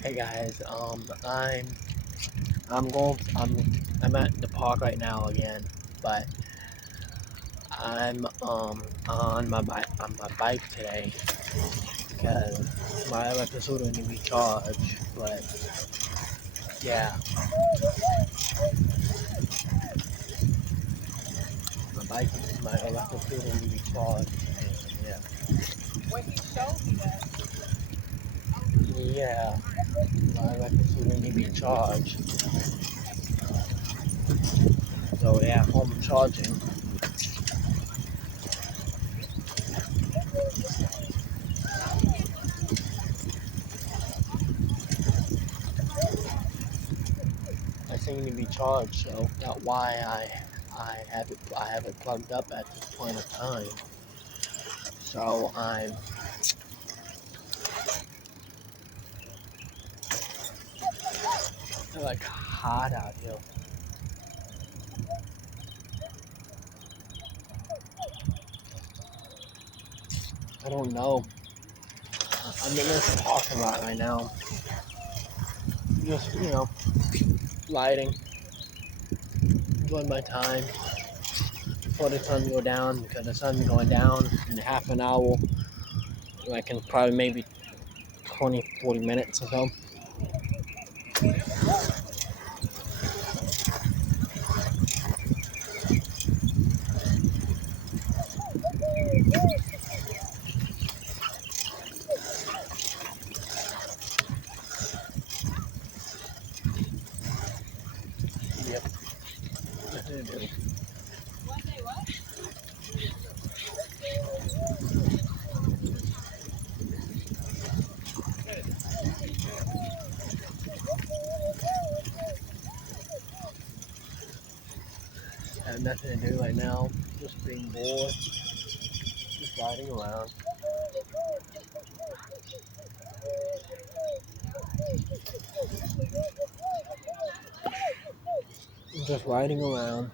Hey guys, I'm at the park right now again, but I'm on my bike today because my electric scooter need to be charged. But yeah, my bike, my electric scooter need to be charged. And, When he showed me that, yeah, my electric scooter need to be charged. So yeah, home charging. I think it need to be charged. So that's why I have it plugged up at this point of time. So it's like hot out here. I don't know. I'm in this parking lot right now. Just, lighting, enjoying my time before the sun go down because the sun's going down in half an hour. Like in probably maybe 20, 40 minutes or so. Yep. Nothing to do. one day what? I have nothing to do right now. Just being bored. Just riding around. Just riding around.